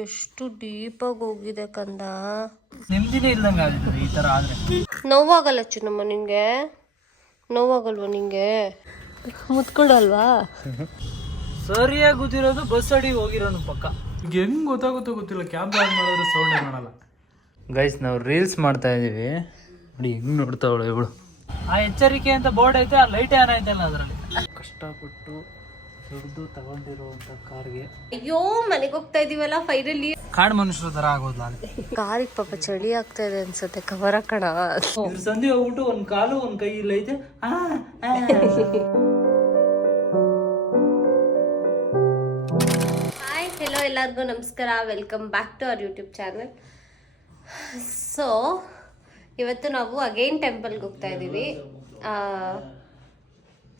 ಎಷ್ಟು ಡೀಪಾಗಿ ಹೋಗಿದೆ ಕಂದ. ನೆಮ್ಮದಿನೇ ಇಲ್ದಂಗೆ ಆಗುತ್ತೆ ಈ ಥರ ಆದರೆ. ನೋವಾಗಲ್ಲ ಚಿನ್ನಮ್ಮ ನಿಂಗೆ? ನೋವಾಗಲ್ವಾ ನಿಂಗೆ? ಮುತ್ಕೊಡಲ್ವಾ? ಸರಿಯಾಗಿ ಗೊತ್ತಿರೋದು ಬಸ್ ಅಡಿ ಹೋಗಿರೋನು ಪಕ್ಕ. ಈಗ ಹೆಂಗೆ ಗೊತ್ತಾಗುತ್ತೋ ಗೊತ್ತಿಲ್ಲ, ಕ್ಯಾಮ್ರಾ ಆನ್ ಮಾಡಿದ್ರೆ ಸೌಂಡೇ ಮಾಡಲ್ಲ. ಗೈಸ್ ನಾವು ರೀಲ್ಸ್ ಮಾಡ್ತಾ ಇದೀವಿ ನೋಡಿ, ಹೆಂಗ್ ನೋಡ್ತಾವಳು ಇವಳು. ಆ ಎಚ್ಚರಿಕೆ ಅಂತ ಬೋರ್ಡ್ ಐತೆ, ಆ ಲೈಟ್ ಆನ್ ಐತಲ್ಲ ಅದರಲ್ಲಿ. ಕಷ್ಟಪಟ್ಟು ದುಡ್ಡು ತಗೊಂಡಿರುವಂತ ಕಾರ್ಗೆ ಅಯ್ಯೋ ಮನೆಗೆ ಹೋಗ್ತಾ ಇದೀವಲ್ಲ ಫೈನಲಿ. ಕಾಡು ಮನುಷ್ಯರ ತರ ಆಗೋದ್ಲ ಕಾರಿಗೆ ಪಾಪ ಚಳಿ ಆಗ್ತಾ ಇದೆ ಅನ್ಸುತ್ತೆ, ಕವರ್ ಹಾಕೋಣ. ಸಂಧಿ ಹೋಗ್ಬಿಟ್ಟು ಒಂದ್ ಕಾಲು ಒಂದ್ ಕೈ ಇಲ್ಲ ಐತೆ. ಹಾಯ್ ಹೆಲೋ ಎಲ್ಲರಿಗೂ ನಮಸ್ಕಾರ, welcome back to our YouTube channel. So ಇವತ್ತು ನಾವು ಅಗೈನ್ ಟೆಂಪಲ್ಗೆ ಹೋಗ್ತಾ ಇದ್ದೀವಿ.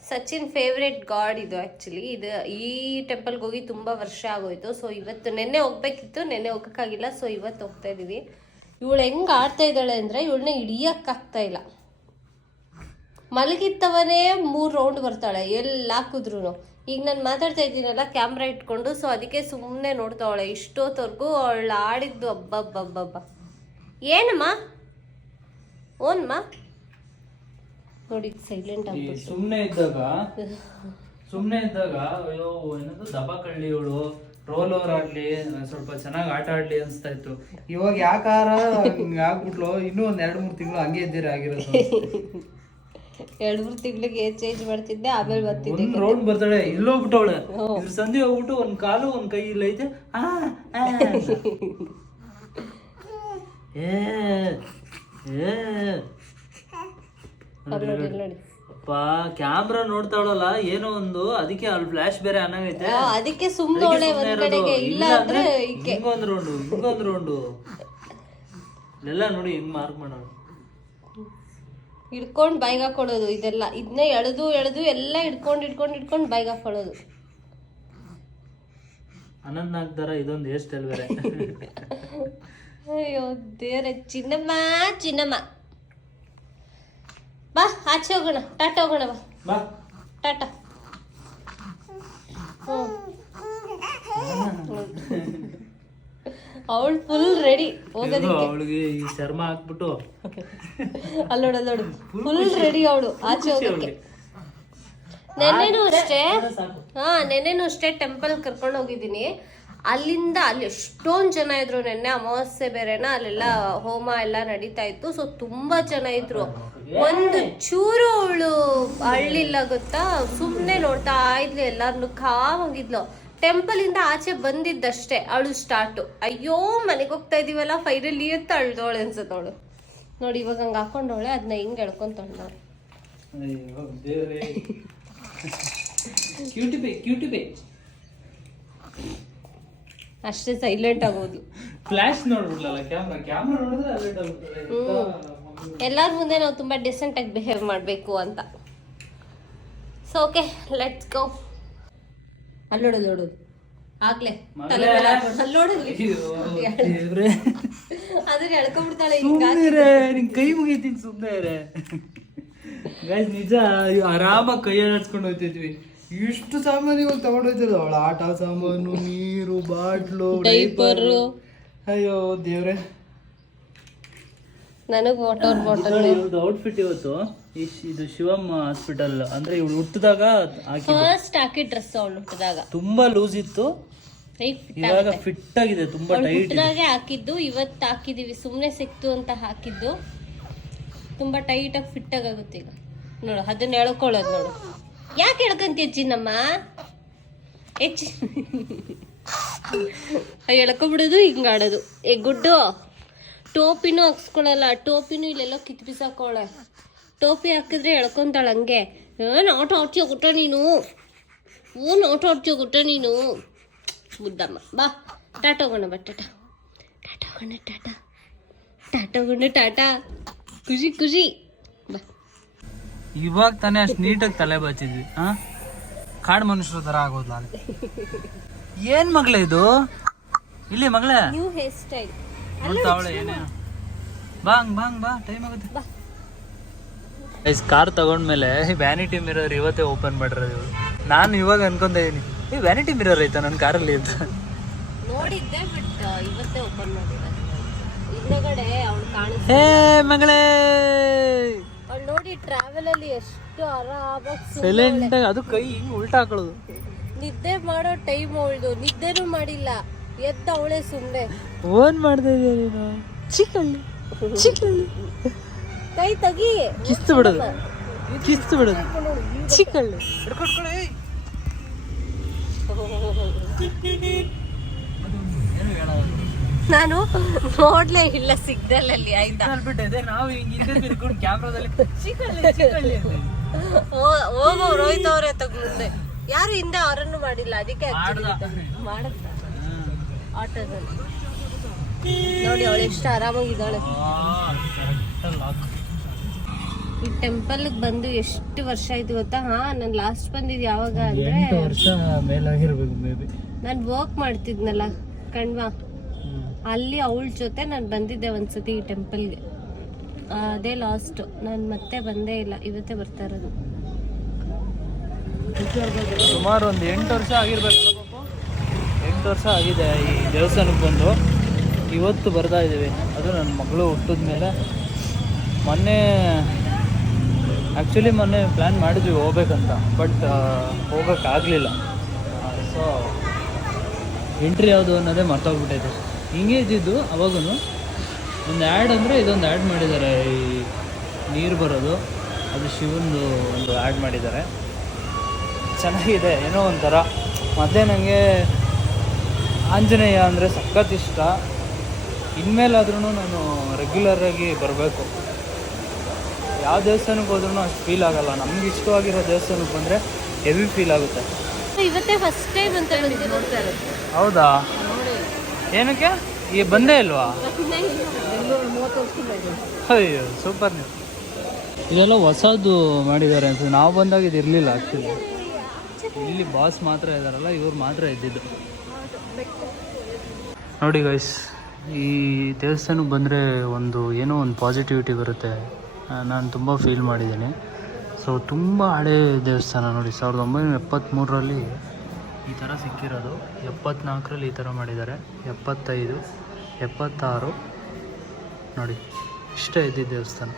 ಸಚಿನ್ ಫೇವ್ರೆಟ್ ಗಾಡ್ ಇದು ಆ್ಯಕ್ಚುಲಿ. ಇದು ಈ ಟೆಂಪಲ್ಗೆ ಹೋಗಿ ತುಂಬ ವರ್ಷ ಆಗೋಯ್ತು. ಸೊ ಇವತ್ತು ನೆನ್ನೆ ಹೋಗ್ಬೇಕಿತ್ತು, ನೆನ್ನೆ ಹೋಗೋಕ್ಕಾಗಿಲ್ಲ. ಸೊ ಇವತ್ತು ಹೋಗ್ತಾ ಇದ್ದೀವಿ. ಇವಳು ಹೆಂಗೆ ಆಡ್ತಾ ಇದ್ದಾಳೆ ಅಂದರೆ ಇವಳನ್ನ ಹಿಡಿಯೋಕ್ಕಾಗ್ತಾ ಇಲ್ಲ. ಮಲಗಿತ್ತವನೇ 3 ರೌಂಡ್ ಬರ್ತಾಳೆ ಎಲ್ಲ ಹಾಕಿದ್ರು. ಈಗ ನಾನು ಮಾತಾಡ್ತಾ ಇದ್ದೀನಲ್ಲ ಕ್ಯಾಮ್ರಾ ಇಟ್ಕೊಂಡು, ಸೊ ಅದಕ್ಕೆ ಸುಮ್ಮನೆ ನೋಡ್ತಾವಳೆ ಇಷ್ಟೊತ್ತವರೆಗೂ. ಅವಳು ಆಡಿದ್ದು ಹಬ್ಬ. ಏನಮ್ಮ ಓನ್ಮ ನೋಡಿ ಸೈಲೆಂಟ್ ಆಗ್ಬಿಟ್ಟು. ಸುಮ್ಮನೆ ಇದ್ದಾಗ ಅಯ್ಯೋ ಏನದು ದಬಾ ಕಳ್ಳಿ ಇವಳು, ರೋಲ್ ಓವರ್ ಆಡ್ಲಿ, ಸ್ವಲ್ಪ ಚೆನ್ನಾಗಿ ಆಟ ಆಡ್ಲಿ ಅನ್ಸ್ತಾ ಇತ್ತು. ಇವಾಗ ಯಾಕಾರ ಆಗ್ಬಿಟ್ಲು. ಇನ್ನೂ ಒಂದ್ 2-3 ತಿಂಗಳು ಹಂಗೆ ಇದ್ದೀರ ಆಗಿರೋದು. 2-3 ತಿಂಗಳಿಗೆ ಚೇಂಜ್ ಮಾಡ್ತಿದ್ದೆ, ಆಮೇಲೆ ಬರ್ತಿದ್ದೆ. ಒಂದ್ ರೌಂಡ್ ಬರ್ತಾಳೆ, ಇಲ್ಲೋಗ್ಬಿಟ್ಟವಳೆ. ಇದ್ರ ಸಂಧಿ ಹೋಗ್ಬಿಟ್ಟು ಒಂದ್ ಕಾಲು ಒಂದ್ ಕೈ ಇಲ್ಲ ಐತೆ. ಅಪ್ಪ ಕ್ಯಾಮ್ರಾ ನೋಡ್ತಾವಳಲ್ಲ ಏನೋ ಒಂದು, ಅದಕ್ಕೆ ಅವ್ಳು ಫ್ಲಾಶ್ ಬೇರೆ ಅನ್ನಂಗೈತೆ. ಅದಕ್ಕೆ ಸುಮ್ಮನೆ ಇಲ್ಲ ಅಂದ್ರೆ ಹಿಂಗೊಂದ್ ರೌಂಡು ಎಲ್ಲ ನೋಡಿ ಹೆಂಗ್ ಮಾರ್ಕ್ ಮಾಡೋದು. ಹಿಡ್ಕೊಂಡ್ ಬೈಗ್ ಹಾಕೊಳ್ಳೋದು ಇದೆಲ್ಲ. ಇದನ್ನೇ ಎಳೆದು ಎಲ್ಲ ಹಿಡ್ಕೊಂಡು ಬೈಗ್ ಹಾಕೊಳ್ಳೋದು. ಅನಂತ್ ನಾಗ್ದಾರ ಇದೊಂದು ಹೇರ್ ಸ್ಟೈಲ್ ಬೇರೆ. ಅಯ್ಯೋ ದೇವ್ರೆ. ಚಿನ್ನಮ್ಮ ಬಾ ಆಚೆ ಹೋಗೋಣ, ಟಾಟಾ ಹೋಗೋಣ ಬಾ. ಟಾಟಾ. ಅವಳು ಫುಲ್ ರೆಡಿ ಹೋಗೋದಕ್ಕೆ. ಅವಳಿಗೆ ಈ ಚರ್ಮ ಹಾಕ್ಬಿಟ್ಟು ಅಲ್ಲೋಡು ಫುಲ್ ರೆಡಿ ಅವಳು ಆಚೆ ಹೋಗೋಕ್ಕೆ. ನೆನ್ನೆನೂ ಅಷ್ಟೇ ಟೆಂಪಲ್ ಕರ್ಕೊಂಡು ಹೋಗಿದ್ದೀನಿ. ಅಲ್ಲಿ ಎಷ್ಟೊಂದು ಜನ ಇದ್ರು. ನೆನ್ನೆ ಅಮಾವಾಸ್ಯೆ ಬೇರೆನಾ, ಅಲ್ಲೆಲ್ಲ ಹೋಮ ಎಲ್ಲ ನಡೀತಾ ಇತ್ತು. ಸೊ ತುಂಬಾ ಜನ ಇದ್ರು. ಒಂದು ಚೂರು ಅವಳು ಹಳ್ಳಿಲ್ಲ ಗೊತ್ತಾ, ಸುಮ್ಮನೆ ನೋಡ್ತಾ ಇದ್ಲು, ಎಲ್ಲಾರನ್ನು ಕಾವಾಗಿದ್ಲು. ಟೆಂಪಲ್ ಇಂದ ಆಚೆ ಬಂದಿದ್ದಷ್ಟೇ ಅವಳು ಸ್ಟಾರ್ಟು. ಅಯ್ಯೋ ಮನೆಗೆ ಹೋಗ್ತಾ ಇದೀವಲ್ಲ ಫೈನಲಿ ಅಂತ ಅಳ್ದವಳೆ ಅನ್ಸತ್ತವಳು. ನೋಡಿ ಇವಾಗ ಹಂಗೆ ಹಾಕೊಂಡವಳೆ, ಅದನ್ನ ಹಿಂಗೆ ಎಳ್ಕೊಂತವಳು. ಅಷ್ಟೇ ಸೈಲೆಂಟ್ ಆಗೋದು. ಫ್ಲಾಶ್ ನೋಡ್ಬಿಡ್ಲಲ್ಲ ಕ್ಯಾಮ್ರಾ ನೋಡಿದ್ರೆ ಅಲರ್ಟ್ ಆಗ್ಬಿಡ್ತಾರೆ. ಎಲ್ಲಾರ ಮುಂದೆ ನಾವು ತುಂಬಾ ಡಿಸೆಂಟ್ ಆಗಿ ಬಿಹೇವ್ ಮಾಡಬೇಕು ಅಂತ. So okay let's go. ಅಲ್ಲೋಡು ಆಗ್ಲೇ ಅದನ್ನ ಎಳ್ಕೊಂಡ್ಬಿಡ್ತಾಳೆ. ನಿನ್ ಕೈ ಮುಗಿತೀನಿ ಸುಮ್ಮನೆ. ನಿಜ ಆರಾಮಾಗಿ ಕೈ ಆಡ್ಸ್ಕೊಂಡು ಹೋಗ್ತಿದ್ವಿ. ಇಷ್ಟು ಸಾಮಾನು ಇವಾಗ ತಗೊಂಡೋಯ್ತದ. ಅವಳ ಆಟ ಸಾಮಾನು, ನೀರು ಬಾಟ್ಲು, ಡೈಪರ್. ಅಯ್ಯೋ ದೇವ್ರೆ. ನನಗೆ ವಾಟರ್ ಬಾಟಲ್. ಔಟ್ಫಿಟ್ ಇವತ್ತು ಇದು ಶಿವಮ್ ಹಾಸ್ಪಿಟಲ್ ಅಂದ್ರೆ ಇವಳು ಹುಟ್ಟಿದಾಗ ಫಸ್ಟ್ ಹಾಕಿ ಡ್ರೆಸ್. ಅವಳು ಹುಟ್ಟಿದಾಗ ತುಂಬಾ ಲೂಸ್ ಇತ್ತು, ಇವಾಗ ಫಿಟ್ ಆಗಿದೆ, ತುಂಬಾ ಟೈಟ್. ಹುಟ್ಟಿದಾಗೆ ಹಾಕಿದ್ದು, ಇವತ್ತು ಹಾಕಿದೀವಿ. ಸುಮ್ಮನೆ ಸಿಕ್ತು ಅಂತ ಹಾಕಿದ್ದು. ತುಂಬಾ ಟೈಟ್ ಆಗಿ ಫಿಟ್ ಆಗುತ್ತೆ ಈಗ. ನೋಡು ಅದನ್ನ ಎಳ್ಕೊಳ್ಳೋದು ನೋಡು. ಯಾಕೆ ಎಳ್ಕೊಂತೀಯ ಚಿನ್ನಮ್ಮ? ಎಳ್ಕೊಬಿಡೋದು, ಹಿಂಗ ಆಡೋದು. ಗುಡ್ಡು ಟೋಪಿನೂ ಹಾಕ್ಸ್ಕೊಳಲ್ಲ. ಟೋಪಿನೂ ಇಲ್ಲೆಲ್ಲ ಕಿತ್ ಬಿಸಾಕೋಳೆ. ಟೋಪಿ ಹಾಕಿದ್ರೆ ಎಳ್ಕೊಂತಾಳ ಹಂಗೆ. ಆಟ ಆಡ್ತೀಯ ಗುಟ್ಟ ನೀನು, ಆಟ ಆಡ್ತೀಯ ಗುಟ್ಟ ನೀನು. ಮುದ್ದಮ್ಮ ಬಾ ಟಾಟಾ ಹೋಗೋಣ. ಬಾ ಟಾಟಾ ಹೋಗೋಣ. ಟಾಟಾ ಖುಷಿ ಬಾ. ಇವಾಗ ತಾನೇ ಅಷ್ಟು ನೀಟಾಗಿ ತಲೆ ಬಚ್ಚಿದ್ವಿ. ಕಾಡು ಮನುಷ್ಯರ ತರ ಆಗೋದ್ಲ. ಏನ್ ಮಗ್ಳೆ ಇದು? ಇಲ್ಲಿ ಮಗ್ಳೆ ನ್ಯೂ ಹೇರ್ ಸ್ಟೈಲ್ ನೋಡ್ತಾವಳೆ. ಏನೇ ಬಾ ಟೈಮ್ ಆಗುತ್ತೆ. ಕಾರ್ ತಗೊಂಡ್ಮೇಲೆ ವ್ಯಾನಿಟಿ ಮಿರರ್ ಇವತ್ತೇ ಓಪನ್ ಮಾಡಿರೋದು. ನಾನು ಇವಾಗ ಅನ್ಕೊಂತ ಇದೀನಿ, ವ್ಯಾನಿಟಿ ಮಿರರ್ ಐತಾ ನನ್ನ ಕಾರಲ್ಲಿ ಅಂತ. ನೋಡಿದ್ದೆ, ಬಟ್ ಇವತ್ತೇ ಓಪನ್ ಮಾಡಿರೋದು. ಹಿಂದಗಡೆ ಅವ್ಳು ಹೇ ಮಗಳೇ ಅವ್ಳು ನೋಡಿ ಟ್ರಾವೆಲ್ ಅಲ್ಲಿ ಎಷ್ಟು ಆರಾಮಾಗಿ ಸೈಲೆಂಟ್ ಆಗಿ, ಅದು ಕೈ ಹಿಂಗ್ ಉಲ್ಟಾ ಹಾಕೊಳ್ಳೋದು. ನಿದ್ದೆ ಮಾಡೋ ಟೈಮ್ ಅವಳ್ದು, ನಿದ್ದೆನೂ ಮಾಡಿಲ್ಲ, ಎದ್ದ ಅವಳೇ ಸುಮ್ಮನೆ ಓನ್ ಮಾಡ್ತಾ ಇದೀಯ ನೀನು. ಚಿಕ್ಕಳ್ಳಿ ಚಿಕ್ಕಳ್ಳಿ ಕೈ ತೆಗಿ, ಕಿಸ್ತು ಬಿಡೋದು ಕಿಸ್ತು ಬಿಡೋದು ಚಿಕ್ಕಳ್ಳಿ. ನಾನು ನೋಡ್ಲೇ ಇಲ್ಲ ಸಿಗ್ನಲ್ ಅಲ್ಲಿ, ಆಯ್ತಾ? ನಾವು ಹಿಂಗೆ ತಿರ್ಕೊಂಡು ಕ್ಯಾಮ್ರಾದಲ್ಲಿ ಚಿಕ್ಕಳ್ಳಿ ಚಿಕ್ಕಳ್ಳಿ ಹೋಗೋ ರೋಹಿತ್ ಅವ್ರೆ ತಗ ಮುಂದೆ. ಯಾರು ಹಿಂದೆ ಅವರನ್ನು ಮಾಡಿಲ್ಲ, ಅದಕ್ಕೆ ಮಾಡತ್ತ ಆಟೋದಲ್ಲಿ. ನೋಡಿ ಅವಳು ಎಷ್ಟು ಆರಾಮಾಗಿದ್ದಾಳೆ. ಈ ಟೆಂಪಲ್ ಬಂದು ಎಷ್ಟು ವರ್ಷ ಆಯ್ತು ಗೊತ್ತಾ? ನಾನು ಲಾಸ್ಟ್ ಬಂದಿದ್ದು ಯಾವಾಗ ಅಂದ್ರೆ 8 ವರ್ಷ ಮೇಲಾಗಿರ್ಬೇಕು ಮೇ ಬಿ. ನಾನು ವರ್ಕ್ ಮಾಡ್ತಿದ್ನಲ್ಲ ಕಣ್ವಾ, ಅಲ್ಲಿ ಅವಳ ಜೊತೆ ನಾನು ಬಂದಿದ್ದೆ ಒಂದ್ಸತಿ ಈ ಟೆಂಪಲ್ಗೆ. ಅದೇ ಲಾಸ್ಟ್, ನಾನು ಮತ್ತೆ ಬಂದೇ ಇಲ್ಲ, ಇವತ್ತೇ ಬರ್ತಾ ಇರೋದು. ಸುಮಾರು ಒಂದು 8 ವರ್ಷ ಆಗಿರ್ಬೇಕಲ್ಲ ಪಾಪ. 8 ವರ್ಷ ಆಗಿದೆ ಈ ದೇವಸ್ಥಾನಕ್ಕೆ ಬಂದು. ಇವತ್ತು ಬರ್ತಾ ಇದ್ದೀವಿ, ಅದು ನನ್ನ ಮಗಳು ಹುಟ್ಟಿದ ಮೇಲೆ. ಮೊನ್ನೆ ಪ್ಲ್ಯಾನ್ ಮಾಡಿದ್ವಿ ಹೋಗ್ಬೇಕಂತ, ಬಟ್ ಹೋಗೋಕ್ಕಾಗಲಿಲ್ಲ. ಸೊ ಎಂಟ್ರಿ ಯಾವುದು ಅನ್ನೋದೇ ಮರ್ತೋಗ್ಬಿಟ್ಟೈತೆ. ಹಿಂಗೆ ಇದ್ದಿದ್ದು ಅವಾಗೂ. ಒಂದು ಆ್ಯಡ್ ಅಂದರೆ ಇದೊಂದು ಆ್ಯಡ್ ಮಾಡಿದ್ದಾರೆ, ಈ ನೀರು ಬರೋದು, ಅದು ಶಿವಂದು ಒಂದು ಆ್ಯಡ್ ಮಾಡಿದ್ದಾರೆ. ಚೆನ್ನಾಗಿದೆ, ಏನೋ ಒಂಥರ. ಮತ್ತೆ ನನಗೆ ಆಂಜನೇಯ ಅಂದರೆ ಸಖತ್ ಇಷ್ಟ. ಇನ್ಮೇಲಾದ್ರೂ ನಾನು ರೆಗ್ಯುಲರಾಗಿ ಬರಬೇಕು. ಯಾವ ದೇವಸ್ಥಾನಕ್ಕೆ ಹೋದ್ರೂ ಅಷ್ಟು ಫೀಲ್ ಆಗಲ್ಲ. ನಮ್ಗೆ ಇಷ್ಟವಾಗಿರೋ ದೇವಸ್ಥಾನಕ್ಕೆ ಬಂದರೆ ಹೆವಿ ಫೀಲ್ ಆಗುತ್ತೆ. ಇವತ್ತೇ ಫಸ್ಟ್ ಟೈಮ್ ಅಂತ ನೋಡ್ತಾ ಇರೋದು. ಹೌದಾ? ಏನಕ್ಕೆ ಈ ಬಂದೇ ಇಲ್ವಾ? ಅಯ್ಯೋ ಸೂಪರ್. ನೀವು ಇದೆಲ್ಲ ಹೊಸದು ಮಾಡಿದ್ದಾರೆ ಅನ್ಸುತ್ತೆ. ನಾವು ಬಂದಾಗ ಇದು ಇರಲಿಲ್ಲ ಆ್ಯಕ್ಚುಲಿ. ಇಲ್ಲಿ ಬಾಸ್ ಮಾತ್ರ ಇದ್ದಾರಲ್ಲ, ಇವ್ರು ಮಾತ್ರ ಇದ್ದಿದ್ದು. ನೋಡಿ ಗೈಸ್, ಈ ದೇವಸ್ಥಾನಕ್ಕೆ ಬಂದರೆ ಏನೋ ಒಂದು ಪಾಸಿಟಿವಿಟಿ ಬರುತ್ತೆ. ನಾನು ತುಂಬ ಫೀಲ್ ಮಾಡಿದ್ದೀನಿ. ಸೊ ತುಂಬ ಹಳೇ ದೇವಸ್ಥಾನ ನೋಡಿ. 1973ರಲ್ಲಿ ಈ ಥರ ಸಿಕ್ಕಿರೋದು. 74ರಲ್ಲಿ ಈ ಥರ ಮಾಡಿದ್ದಾರೆ. 75, 76 ನೋಡಿ, ಇಷ್ಟೇ ಇದ್ದಿದ್ದು ದೇವಸ್ಥಾನ.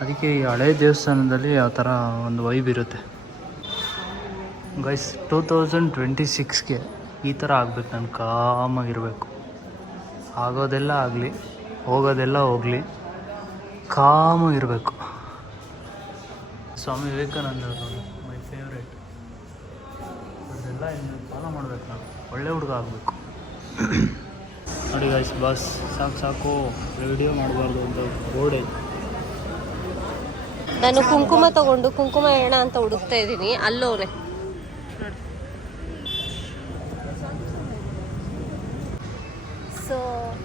ಅದಕ್ಕೆ ಈ ಹಳೆ ದೇವಸ್ಥಾನದಲ್ಲಿ ಆ ಥರ ಒಂದು ವೈಬ್ ಇರುತ್ತೆ. ಗೈಸ್ 2026ಗೆ ಈ ಥರ ಆಗಬೇಕು. ನಾನು ಕಾಮಾಗಿರಬೇಕು. ಆಗೋದೆಲ್ಲ ಆಗಲಿ, ಹೋಗೋದೆಲ್ಲ ಹೋಗಲಿ, ಕಾಮಾಗಿರಬೇಕು. ಸ್ವಾಮಿ ವಿವೇಕಾನಂದವರು ಮೈ ಫೇವ್ರೇಟ್. ಅದೆಲ್ಲ ಇನ್ನು ಫಾಲೋ ಮಾಡಬೇಕು. ನಾನು ಒಳ್ಳೆ ಹುಡುಗ ಆಗಬೇಕು. ನೋಡಿ ಗೈಸ್, ಬಸ್ ಸಾಕು ವಿಡಿಯೋ ಮಾಡಬಾರ್ದು ಅಂತ ಬೋರ್ಡ್ ಐತೆ. ನಾನು ಕುಂಕುಮ ತಗೊಂಡು ಕುಂಕುಮ ಎಣ ಅಂತ ಹುಡುಕ್ತಾ ಇದ್ದೀನಿ. ಅಲ್ಲೋನೆ ಸೊ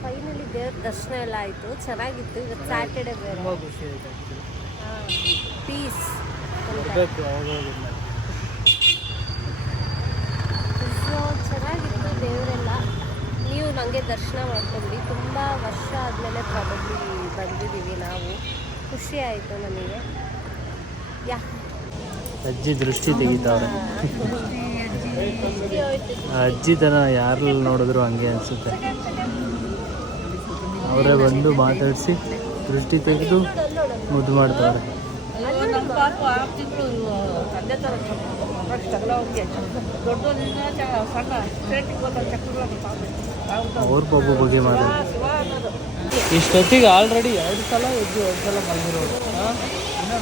ಫೈನಲಿ ದೇವ್ರ ದರ್ಶನ ಎಲ್ಲ ಆಯಿತು, ಚೆನ್ನಾಗಿತ್ತು. ಇವತ್ತು ಸ್ಯಾಟರ್ಡೆ ಬೇರೆ. ತುಂಬ ಖುಷಿ ಆಯಿತು. ಪೀಸ್ ಸೊ ಚೆನ್ನಾಗಿತ್ತು ದೇವರೆಲ್ಲ. ನೀವು ನನಗೆ ದರ್ಶನ ಮಾಡ್ಕೊಂಡ್ರಿ. ತುಂಬ ವರ್ಷ ಆದಮೇಲೆ ಪ್ರಾಬಬ್ಲಿ ಬಂದಿದ್ದೀವಿ ನಾವು. ಖುಷಿ ಆಯಿತು ನಮಗೆ. ಅಜ್ಜಿ ದೃಷ್ಟಿ ತೆಗಿತಾವ್ರೆ. ಅಜ್ಜಿ ತನ ಯಾರು ನೋಡಿದ್ರು ಹಂಗೆ ಅನಿಸುತ್ತೆ. ಅವರೇ ಬಂದು ಮಾತಾಡಿಸಿ ದೃಷ್ಟಿ ತೆಗೆದು ಮುದ್ದು ಮಾಡ್ತಾರೆ. ಅವ್ರ ಪಾಪು ಬಗ್ಗೆ ಮಾತಾಡಿ. ಇಷ್ಟೊತ್ತಿಗೆ ಆಲ್ರೆಡಿ 2 ಸಲ ಎದ್ದು 2 ಸಲ ಮಲಗಿರೋದು. ಇನ್ನೂ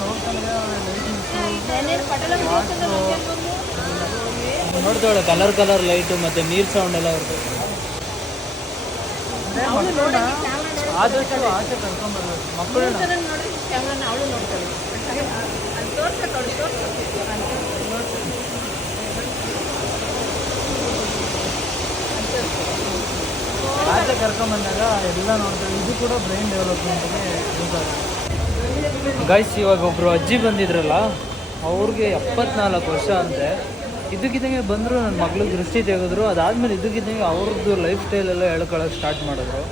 ನೋಡ್ತಾಳೆ ಕಲರ್ ಲೈಟು ಮತ್ತು ನೀರು ಸೌಂಡ್ ಎಲ್ಲ ಇರ್ತದೆ. ಆದಷ್ಟು ಆಚೆ ಕರ್ಕೊಂಡ್ಬರ್ಬೇಕು ಮಕ್ಕಳನ್ನ. ಆಚೆ ಕರ್ಕೊಂಬಂದಾಗ ಎಲ್ಲ ನೋಡ್ತಾರೆ. ಇದು ಕೂಡ ಬ್ರೈನ್ ಡೆವಲಪ್ಮೆಂಟ್ಗೆ ಯೂಸ್ ಆಗುತ್ತೆ. ಗೈಸ್, ಇವಾಗ ಒಬ್ಬರು ಅಜ್ಜಿ ಬಂದಿದ್ರಲ್ಲ, ಅವ್ರಿಗೆ 74 ವರ್ಷ ಅಂತೆ. ಇದಕ್ಕಿದ್ದಂಗೆ ಬಂದರು, ನನ್ನ ಮಗಳಿಗೆ ದೃಷ್ಟಿ ತೆಗೆದ್ರು. ಅದಾದಮೇಲೆ ಇದಕ್ಕಿದ್ದಂಗೆ ಅವ್ರದ್ದು ಲೈಫ್ ಸ್ಟೈಲ್ ಎಲ್ಲ ಹೇಳ್ಕೊಳಕ್ಕೆ ಸ್ಟಾರ್ಟ್ ಮಾಡಿದ್ರು.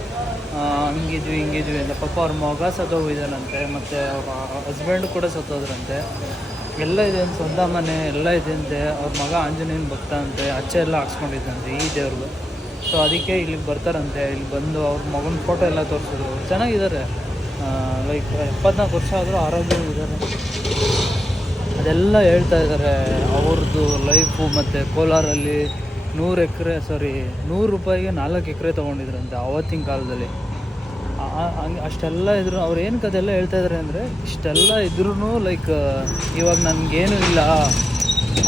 ಹಿಂಗಿದ್ವಿ ಅಂತ. ಪಾಪ ಅವ್ರ ಮಗ ಸತ್ತೋಗಿದ್ದಾನಂತೆ, ಮತ್ತು ಅವ್ರ ಹಸ್ಬೆಂಡು ಕೂಡ ಸತ್ತೋದ್ರಂತೆ. ಎಲ್ಲ ಇದೆ ಅಂತ, ಸ್ವಂತ ಮನೆ ಎಲ್ಲ ಇದೆ ಅಂತೆ. ಅವ್ರ ಮಗ ಆಂಜನೇಯನ ಭಕ್ತ ಅಂತೆ. ಅಚ್ಚೆ ಎಲ್ಲ ಹಾಕ್ಸ್ಕೊಂಡಿದ್ದಂತೆ ಈ ದೇವ್ರಿಗೆ. ಸೊ ಅದಕ್ಕೆ ಇಲ್ಲಿಗೆ ಬರ್ತಾರಂತೆ. ಇಲ್ಲಿ ಬಂದು ಅವ್ರ ಮಗನ ಫೋಟೋ ಎಲ್ಲ ತೋರಿಸಿದ್ರು. ಚೆನ್ನಾಗಿದ್ದಾರೆ, ಲೈಕ್ 74 ವರ್ಷ ಆದರೂ ಆರೋಗ್ಯವಾಗಿದ್ದಾರೆ. ಅದೆಲ್ಲ ಹೇಳ್ತಾ ಇದ್ದಾರೆ ಅವ್ರದ್ದು ಲೈಫು. ಮತ್ತು ಕೋಲಾರಲ್ಲಿ 100 ರೂಪಾಯಿಗೆ 4 ಎಕರೆ ತೊಗೊಂಡಿದ್ರಂತೆ ಆವತ್ತಿನ ಕಾಲದಲ್ಲಿ. ಅಷ್ಟೆಲ್ಲ ಇದ್ರು. ಅವ್ರು ಏನು ಕಥೆಲ್ಲ ಹೇಳ್ತಾ ಇದ್ದಾರೆ ಅಂದರೆ, ಇಷ್ಟೆಲ್ಲ ಇದ್ರೂ ಲೈಕ್ ಇವಾಗ ನನಗೇನು ಇಲ್ಲ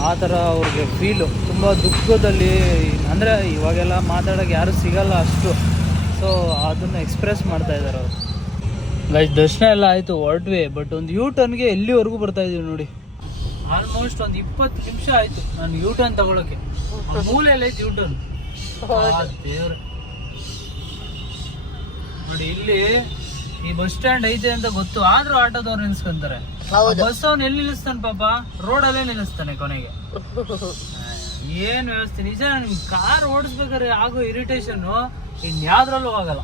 ಆ ಥರ ಅವ್ರಿಗೆ ಫೀಲು. ತುಂಬ ದುಃಖದಲ್ಲಿ, ಅಂದರೆ ಇವಾಗೆಲ್ಲ ಮಾತಾಡೋಕ್ಕೆ ಯಾರೂ ಸಿಗಲ್ಲ ಅಷ್ಟು. ಸೊ ಅದನ್ನು ಎಕ್ಸ್ಪ್ರೆಸ್ ಮಾಡ್ತಾ ಇದ್ದಾರೆ ಅವರು. ಲೈಕ್ ದರ್ಶನ ಎಲ್ಲ ಆಯಿತು, ಹೊರಟ್ವಿ. ಬಟ್ ಒಂದು ಯೂ ಟರ್ನ್ಗೆ ಎಲ್ಲಿವರೆಗೂ ಬರ್ತಾಯಿದ್ದೀವಿ ನೋಡಿ. ಆಲ್ಮೋಸ್ಟ್ ಒಂದು 20 ನಿಮಿಷ ಆಯಿತು ನಾನು ಯೂ ಟರ್ನ್ ತಗೊಳಕ್ಕೆ. ಮೂಲೆಯಲ್ಲಿ ಐತೆ ಯೂ ಟರ್ನ್. ದೇವ್ರೆ ನೋಡಿ, ಇಲ್ಲಿ ಈ ಬಸ್ ಸ್ಟ್ಯಾಂಡ್ ಐತೆ ಅಂತ ಗೊತ್ತು, ಆದ್ರೂ ಆಟೋದವ್ರು ನಿಲ್ಸ್ಕೊಂತಾರೆ. ಬಸ್ ಅವ್ನು ಎಲ್ಲಿ ನಿಲ್ಲಿಸ್ತಾನೆ ಪಾಪ? ರೋಡಲ್ಲೇ ನಿಲ್ಲಿಸ್ತಾನೆ ಕೊನೆಗೆ. ಏನ್ ವ್ಯವಸ್ಥೆ ನಿಜ. ನಿಮ್ ಕಾರ್ ಓಡಿಸ್ಬೇಕಾದ್ರೆ ಆಗೋ ಇರಿಟೇಷನ್ ಇನ್ಯಾವ್ದ್ರಲ್ಲೂ ಆಗಲ್ಲ.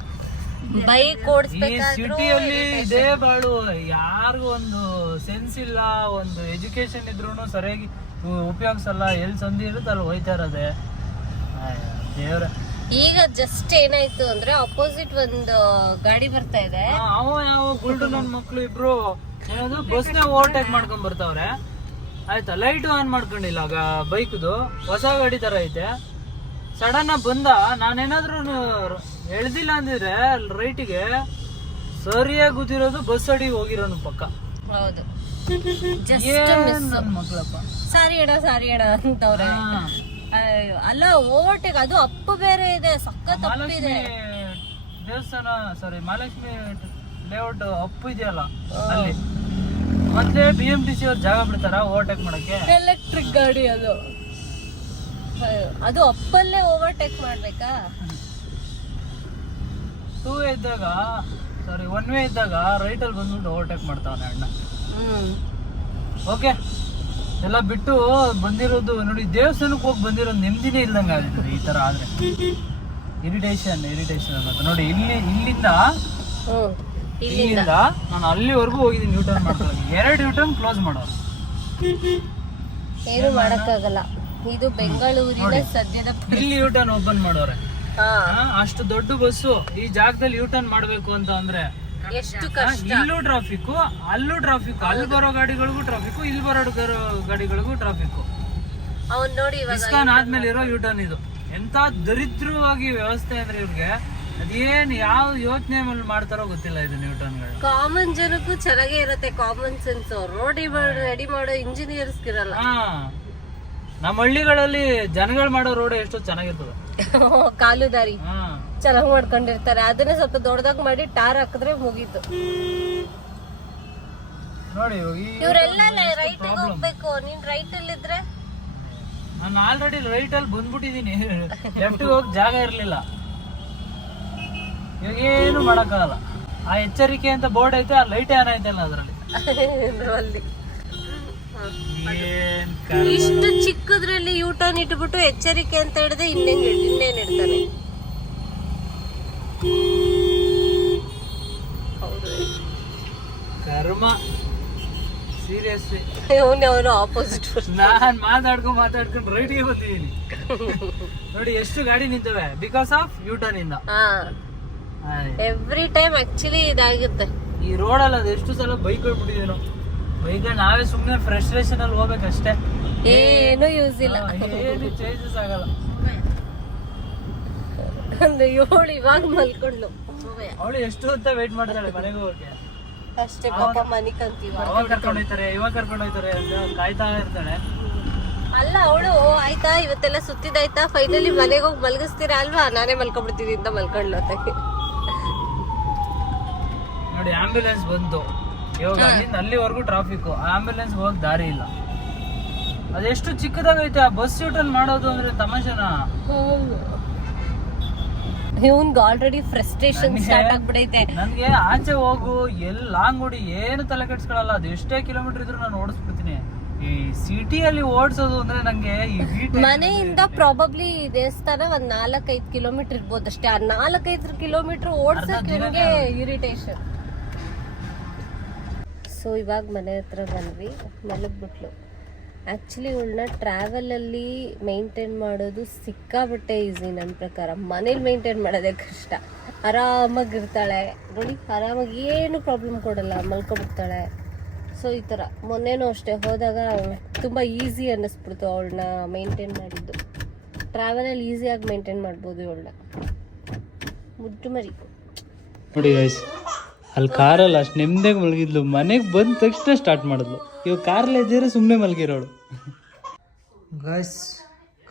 ಈ ಸಿಟಿಯಲ್ಲಿ ಇದೇ ಬಾಳು. ಯಾರಿಗೂ ಒಂದು ಸೆನ್ಸ್ ಇಲ್ಲ, ಒಂದು ಎಜುಕೇಶನ್ ಇದ್ರೂ ಸರಿಯಾಗಿ ಉಪಯೋಗಿಸಲ್ಲ. ಎಲ್ಲಿ ಸಂಧಿ ಇರುತ್ತೆ ಅಲ್ಲಿ ಹೋಯ್ತಾ ಇರೋದೆ. ದೇವ್ರ, ಈಗ ಜಸ್ಟ್ ಏನಾಯ್ತು ಅಂದ್ರೆ ಅಪೋಸಿಟ್ ಒಂದು ಗಾಡಿ ಬರ್ತಾ ಇದೆ. ಯಾವ ಗುಲ್ಡು ನನ್ನ ಮಕ್ಳು ಇಬ್ರು ಏನದು ಬಸ್ನ ಓವರ್ಟೇಕ್ ಮಾಡ್ಕೊಂಡ್ ಬರ್ತಾವ್ರೆ. ಆಯ್ತಾ, ಲೈಟ್ ಆನ್ ಮಾಡ್ಕೊಂಡಿಲ್ಲ ಬೈಕ್ದು, ಹೊಸ ಗಾಡಿ ತರ ಐತೆ. ಸಡನ್ ಆಗಿ ಬಂದ, ನಾನೇನಾದ್ರು ಎಳ್ದಿಲ್ಲ ಅಂದಿದ್ರೆ ರೈಟಿಗೆ ಸರಿಯಾಗಿ ಗೊತ್ತಿರೋದು ಬಸ್ ಅಡಿ ಹೋಗಿರೋನು ಪಕ್ಕ. ಹೌದು, ನನ್ನ ಮಕ್ಳಪ್ಪ. ಸಾರಿ ಅಣ್ಣ ಅಂತವ್ರೆ. ಅಲ್ಲ, ಓವರ್ಟೇಕ್, ಅದು ಅಪ್ಪು ಬೇರೆ ಇದೆ, ಸಖತ್ ಅಪ್ಪಿದೆ. ದೇವಸ್ಥಾನ ಮಹಾಲಕ್ಷ್ಮಿ ಲೇಔಟ್ ಅಪ್ಪು ಇದೆಯಲ್ಲ ಅಲ್ಲಿ. ಮತ್ತೆ BMTC ಅವ್ರು ಜಾಗ ಬಿಡ್ತಾರ ಓವರ್ಟೇಕ್ ಮಾಡಕ್ಕೆ? ಎಲೆಕ್ಟ್ರಿಕ್ ಗಾಡಿ ಅದು ಅಪ್ಪಲ್ಲೇ ಓವರ್ಟೇಕ್ ಮಾಡ್ಬೇಕಾ? 2 ವೇ ಇದ್ದಾಗ, 1 ವೇ ಇದ್ದಾಗ ರೈಟ್ ಅಲ್ಲಿ ಬಂದ್ಬಿಟ್ಟು ಓವರ್ಟೇಕ್ ಮಾಡ್ತಾವನೆ ಅಣ್ಣ. ಓಕೆ, ಎಲ್ಲ ಬಿಟ್ಟು ಬಂದಿರೋದು ನೋಡಿ, ದೇವಸ್ಥಾನಕ್ಕೆ ಹೋಗಿ ಬಂದಿರೋದು ನೆಮ್ಮದಿನೇ ಇಲ್ದಂಗೆ ಆಗುತ್ತೆ ಈ ತರ ಆದ್ರೆ. ಇರಿಟೇಷನ್ ಅನ್ನೋದು ನೋಡಿ. ಇಲ್ಲಿಂದ ನಾನು ಅಲ್ಲಿವರೆಗೂ ಹೋಗಿದ್ದೀನಿ ಯೂ ಟರ್ನ್ ಮಾಡ್ಕೊಳ್ಳೋದು. 2 ಯೂ ಟರ್ನ್ ಕ್ಲೋಸ್ ಮಾಡೋರು. ಏನು ಮಾಡಕ್ಕಾಗಲ್ಲ, ಇದು ಬೆಂಗಳೂರಿನ ಸದ್ಯದ. ಇಲ್ಲಿ ಯೂ ಟರ್ನ್ ಓಪನ್ ಮಾಡೋರೆ. ಅಷ್ಟು ದೊಡ್ಡ ಬಸ್ಸು ಈ ಜಾಗದಲ್ಲಿ ಯೂ ಟರ್ನ್ ಮಾಡ್ಬೇಕು ಅಂತ ಅಂದ್ರೆ ಎಷ್ಟು ಕಷ್ಟ. ಇಲ್ಲೂ ಟ್ರಾಫಿಕ್, ಅಲ್ಲೂ ಟ್ರಾಫಿಕ್, ಅಲ್ಲಿ ಬರೋ ಗಾಡಿಗಳಿಗೂ ಟ್ರಾಫಿಕ್, ಇಲ್ಲಿ ಬರೋ ಗಾಡಿಗಳಿಗೂ ಟ್ರಾಫಿಕ್. ಅವ್ನ್ ನೋಡಿ ಇಸ್ಕಾನ್ ಆದ್ಮೇಲೆ ಇರೋ ಯೂ ಟರ್ನ್ ಇದು. ಎಂತ ದರಿದ್ರವಾಗಿ ವ್ಯವಸ್ಥೆ ಅಂದ್ರೆ ಇವ್ರಿಗೆ ಅದೇನ್ ಯಾವ ಯೋಚನೆ ಮೇಲೆ ಮಾಡ್ತಾರೋ ಗೊತ್ತಿಲ್ಲ ಇದನ್ನ ಯೂ ಟರ್ನ್ಗಳು. ಕಾಮನ್ ಜನಕ್ಕೂ ಚೆನ್ನಾಗೇ ಇರುತ್ತೆ ಕಾಮನ್ ಸೆನ್ಸ್. ರೋಡ್ ರೆಡಿ ಮಾಡೋ ಇಂಜಿನಿಯರ್ಸ್ ಇರಲ್ಲ. ನಮ್ಮ ಹಳ್ಳಿಗಳಲ್ಲಿ ಜನಗಳು ಮಾಡೋ ರೋಡ್ ಎಷ್ಟೋ ಚೆನ್ನಾಗಿರ್ತದೆ. ಕಾಲು ದಾರಿ ಚೆನ್ನಾಗ್ ಮಾಡ್ಕೊಂಡಿರ್ತಾರೆ. ಅದನ್ನ ಸ್ವಲ್ಪ ದೊಡ್ಡದಾಗ ಮಾಡಿ ಟಾರ್ ಹಾಕಿದ್ರೆ ಮುಗೀತು. ನೋಡಿ, ಇವ್ರೆಲ್ಲ ರೈಟ್ ಹೋಗ್ಬೇಕು. ನೀನ್ ರೈಟ್ ಅಲ್ಲಿ ಇದ್ರೆ, ನಾನು ಆಲ್ರೆಡಿ ರೈಟ್ ಅಲ್ಲಿ ಬಂದ್ಬಿಟ್ಟಿದೀನಿ. ಲೆಫ್ಟ್ ಹೋಗಿ ಜಾಗ ಇರ್ಲಿಲ್ಲ. ಇವಾಗ ಏನು ಮಾಡಕ್ಕಾಗಲ್ಲ. ಆ ಎಚ್ಚರಿಕೆ ಅಂತ ಬೋರ್ಡ್ ಐತೆ, ಆ ಲೈಟ್ ಏನಾಯ್ತಲ್ಲ ಅದ್ರಲ್ಲಿ. ಇಷ್ಟು ಚಿಕ್ಕದ್ರಲ್ಲಿ ಯೂ ಟರ್ನ್ ಇಟ್ಬಿಟ್ಟು ಎಚ್ಚರಿಕೆ ಅಂತ ಹೇಳಿದ್ರೆ ಇನ್ನೇನ್ ಇಡ್ತಾನೆ. ಕರ್ಮ, ಸೀರಿಯಸ್ಲಿ. ಅವನು ಆಪೋಸಿಟ್. ನಾನ್ ಮಾತಾಡ್ಕೊಂಡು ರೈಟ್ಗೆ ಬರ್ತಿದೀನಿ ನೋಡಿ. ಎಷ್ಟು ಗಾಡಿ ನಿಂತವೆ ಬಿಕಾಸ್ ಆಫ್ ಯೂ ಟರ್ನ್ ಇಂದ. ಎವ್ರಿ ಟೈಮ್ ಆಕ್ಚುಲಿ ಇದಾಗುತ್ತೆ ಈ ರೋಡಲ್ಲಿ. ಅದು ಎಷ್ಟು ಸಲ ಬೈಕ್ ಬಿಟ್ಟಿದೀನೋ. ಬೈಕ್ ನಾವೇ ಸುಮ್ಮನೆ ಫ್ರಸ್ಟ್ರೇಷನ್ ಅಲ್ಲಿ ಹೋಗ್ಬೇಕಷ್ಟೇ. ಏನು ಯೂಸ್ ಇಲ್ಲ, ಏನು ಚೇಂಜಸ್ ಆಗಲ್ಲ. ಒಂದು 7 ಇವಾಗ ಮಲ್ಕೊಂಡ್ಲು. ಅವಳು ಎಷ್ಟು ಅಂತ ವೇಟ್ ಮಾಡ್ತಾಳೆ ಮನೆಗೆ ಹೋಗಕ್ಕೆ ಅಷ್ಟೇ. ಪಾಪ ಮನಿ ಕಂತೀವಿ, ಅವಾಗ ಕರ್ಕೊಂಡು ಹೋಯ್ತಾರೆ ಇವಾಗ ಕರ್ಕೊಂಡು ಹೋಯ್ತಾರೆ ಅಂತ ಕಾಯ್ತಾ ಇರ್ತಾಳೆ. ಅಲ್ಲ, ಅವಳು ಆಯ್ತಾ ಇವತ್ತೆಲ್ಲ ಸುತ್ತಿದಾಯ್ತಾ, ಫೈನಲಿ ಮನೆಗೆ ಹೋಗಿ ಮಲ್ಗಿಸ್ತೀರಾ ಅಲ್ವಾ, ನಾನೇ ಮಲ್ಕೊಂಡ್ಬಿಡ್ತೀನಿ ಅಂತ ಮಲ್ಕೊಂಡ್ಲು. ನೋಡಿ, ಆಂಬ್ಯುಲೆನ್ಸ್ ಬಂತು ಇವಾಗ. ಅಲ್ಲಿಂದ ಅಲ್ಲಿವರೆಗೂ ಟ್ರಾಫಿಕ್, ಆಂಬ್ಯುಲೆನ್ಸ್ ಹೋಗಕ್ ದಾರಿ ಇಲ್ಲ. ಅದೆಷ್ಟು ಚಿಕ್ಕದಾಗೈತೆ ಆ ಬಸ್ ಯೂ ಟರ್ನ್ ಮಾಡೋದು ಅಂದ್ರೆ ತಮಾಷೆನಾ? ಇವ್ನ್ಗೆ ಆಲ್ರೆಡಿ ಫ್ರಸ್ಟ್ರೇಷನ್ ಸ್ಟಾರ್ಟ್ ಆಗ್ಬಿಡೈತೆ. ನನ್ಗೆ ಆಚೆ ಹೋಗು, ಎಲ್ಲಿ ಲಾಂಗ್ ಓಡಿ ಏನು ತಲೆ ಕೆಡ್ಸ್ಕೊಳಲ್ಲ. ಅದು ಎಷ್ಟೇ ಕಿಲೋಮೀಟರ್ ಇದ್ರು ನಾನು ಓಡಿಸ್ಬಿಡ್ತೀನಿ. ಈ ಸಿಟಿಯಲ್ಲಿ ಓಡಿಸೋದು ಅಂದ್ರೆ ನಂಗೆ ಮನೆಯಿಂದ ಪ್ರಾಬಬ್ಲಿ ದೇವಸ್ಥಾನ ಒಂದ್ 4-5 ಕಿಲೋಮೀಟರ್ ಇರ್ಬೋದು ಅಷ್ಟೇ. ಆ 4-5 ಕಿಲೋಮೀಟರ್ ಓಡ್ಸಕ್ಕೆ ನನಗೆ ಇರಿಟೇಷನ್. ಸೊ ಇವಾಗ ಮನೆ ಹತ್ರ ಬಂದ್ವಿ, ಮಲಗ್ಬಿಟ್ಲು. ಆ್ಯಕ್ಚುಲಿ ಇವಳನ್ನ ಟ್ರಾವೆಲಲ್ಲಿ ಮೇಂಟೈನ್ ಮಾಡೋದು ಸಿಕ್ಕಾಬಟ್ಟೆ ಈಸಿ ನನ್ನ ಪ್ರಕಾರ. ಮನೇಲಿ ಮೇಂಟೈನ್ ಮಾಡೋದೇ ಕಷ್ಟ. ಆರಾಮಾಗಿರ್ತಾಳೆ ನೋಡಿ, ಆರಾಮಾಗಿ ಏನು ಪ್ರಾಬ್ಲಮ್ ಕೊಡಲ್ಲ, ಮಲ್ಕೊಬಿಡ್ತಾಳೆ. ಸೊ ಈ ಥರ ಮೊನ್ನೆನೂ ಅಷ್ಟೇ ಹೋದಾಗ ತುಂಬ ಈಸಿ ಅನ್ನಿಸ್ಬಿಡ್ತು ಅವಳನ್ನ ಮೇಂಟೈನ್ ಮಾಡಿದ್ದು. ಟ್ರಾವೆಲಲ್ಲಿ ಈಸಿಯಾಗಿ ಮೇಂಟೈನ್ ಮಾಡ್ಬೋದು ಇವಳನ್ನ. ಮುದ್ದು ಮರಿ ನೋಡಿ ಗೈಸ್, ಅಲ್ಲಿ ಕಾರಲ್ಲಿ ಅಷ್ಟು ನೆಮ್ಮದಿಯಾಗಿ ಮಲಗಿದ್ಲು. ಮನೆಗೆ ಬಂದ ತಕ್ಷಣ ಸ್ಟಾರ್ಟ್ ಮಾಡಿದ್ಲು. ಇವಾಗ ಕಾರಲ್ಲಿ ಇದ್ದರೆ ಸುಮ್ಮನೆ ಮಲಗಿರೋಳು. ಗಾಯ್ಸ್,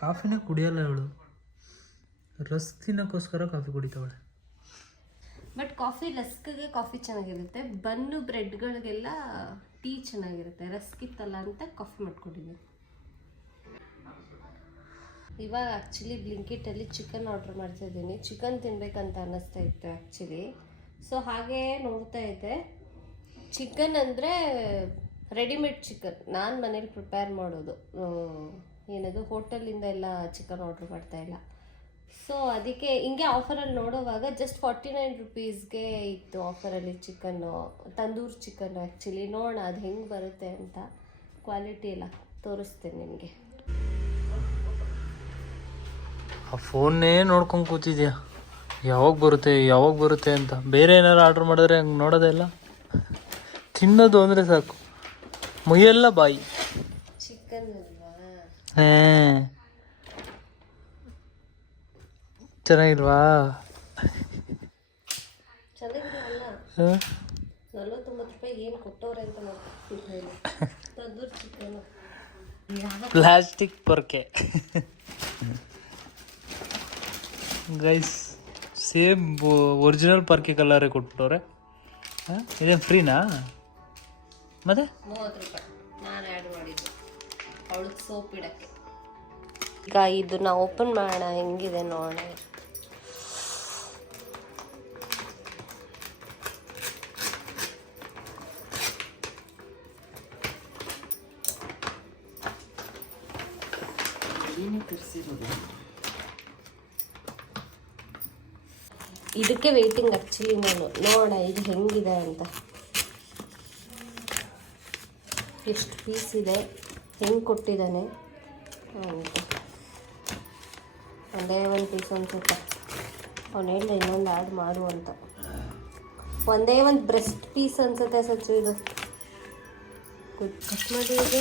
ಕಾಫಿನೇ ಕುಡಿಯಲ್ಲ ಇವಳು, ರಸ್ಕ್ ತಿನ್ನೋಕ್ಕೋಸ್ಕರ ಕಾಫಿ ಕುಡಿತಾವಳೆ. ಬಟ್ ಕಾಫಿ ರಸ್ಕ್ಗೆ ಕಾಫಿ ಚೆನ್ನಾಗಿರುತ್ತೆ, ಬನ್ನು ಬ್ರೆಡ್ಗಳಿಗೆಲ್ಲ ಟೀ ಚೆನ್ನಾಗಿರುತ್ತೆ. ರಸ್ಕ್ ಇತ್ತಲ್ಲ ಅಂತ ಕಾಫಿ ಮಾಡ್ಕೊಂಡಿದ್ದೀನಿ. ಇವಾಗ ಆ್ಯಕ್ಚುಲಿ ಬ್ಲಿಂಕಿಟಲ್ಲಿ ಚಿಕನ್ ಆರ್ಡ್ರ್ ಮಾಡ್ತಾಯಿದ್ದೀನಿ. ಚಿಕನ್ ತಿನ್ಬೇಕಂತ ಅನ್ನಿಸ್ತಾ ಇತ್ತು ಆ್ಯಕ್ಚುಲಿ. ಸೊ ಹಾಗೆ ನೋಡ್ತಾ ಇದ್ದೆ. ಚಿಕನ್ ಅಂದರೆ ರೆಡಿಮೇಡ್ ಚಿಕನ್, ನಾನು ಮನೇಲಿ ಪ್ರಿಪೇರ್ ಮಾಡೋದು. ಏನದು ಹೋಟೆಲಿಂದ ಎಲ್ಲ ಚಿಕನ್ ಆರ್ಡ್ರ್ ಮಾಡ್ತಾಯಿಲ್ಲ. ಸೊ ಅದಕ್ಕೆ ಹಿಂಗೆ ಆಫರಲ್ಲಿ ನೋಡೋವಾಗ ಜಸ್ಟ್ 49 ರುಪೀಸ್ಗೆ ಇತ್ತು ಆಫರಲ್ಲಿ ಚಿಕನ್ನು, ತಂದೂರ್ ಚಿಕನ್ನು. ಆ್ಯಕ್ಚುಲಿ ನೋಡೋಣ ಅದು ಹೆಂಗೆ ಬರುತ್ತೆ ಅಂತ, ಕ್ವಾಲಿಟಿ ಎಲ್ಲ ತೋರಿಸ್ತೇನೆ ನಿಮಗೆ. ಆ ಫೋನ್ನೇ ನೋಡ್ಕೊಂಡು ಕೂತಿದ್ಯಾ, ಯಾವಾಗ ಬರುತ್ತೆ ಅಂತ. ಬೇರೆ ಏನಾರು ಆರ್ಡ್ರ್ ಮಾಡಿದ್ರೆ ಹಂಗೆ ನೋಡೋದೇ ಇಲ್ಲ. ತಿನ್ನೋದು ಅಂದರೆ ಸಾಕು, ಮುಯ್ಯೆಲ್ಲ ಬಾಯಿ. ಚಿಕನ್ ಅಲ್ವಾ, ಚೆನ್ನಾಗಿಲ್ವಾ? ಚೆನ್ನಾಗಿರಲ್ಲ. 49 ರೂಪಾಯಿ ಏನು ಕೊಟ್ಟವ್ರೆ ಅಂತ ನೋಡ್ತೀನಿ. ತಂದೂರ್ ಚಿಕನ್ ಪ್ಲಾಸ್ಟಿಕ್ ಪೊರ್ಕೆ ಗೈಸ್, ಸೇಮ್ ಒರಿಜಿನಲ್ ಪರ್ಕೆ ಕಲರೇ ಕೊಟ್ಬಿಟ್ಟವ್ರೆ. ಇದೇನು ಫ್ರೀನಾ? ಮತ್ತೆ 30 ರೂಪಾಯಿ ನಾನು ಆ್ಯಡ್ ಮಾಡಿದ್ದು ಅವಳಿಗೆ ಸೋಪ್ ಇಡಕ್ಕೆ. ಈಗ ಇದನ್ನ ಓಪನ್ ಮಾಡೋಣ, ಹೆಂಗಿದೆ ನೋಡೋಣ. ಇದಕ್ಕೆ ವೇಟಿಂಗ್ ಆ್ಯಕ್ಚುಲಿ ನಾನು. ನೋಡೋಣ ಇದು ಹೆಂಗಿದೆ ಅಂತ, ಎಷ್ಟು ಪೀಸ್ ಇದೆ, ಹೆಂಗೆ ಕೊಟ್ಟಿದ್ದಾನೆ ಅಂತ. ಒಂದೇ ಒಂದು ಪೀಸ್ ಅನ್ಸುತ್ತೆ. ಅವನು ಹೇಳ್ದೆ ಇನ್ನೊಂದು ಆ್ಯಡ್ ಮಾಡು ಅಂತ. ಒಂದೇ ಒಂದು ಬ್ರೆಸ್ಟ್ ಪೀಸ್ ಅನ್ಸುತ್ತೆ ಸಚ್ಚು. ಇದು ಕಟ್ ಮಾಡಿದ್ರೆ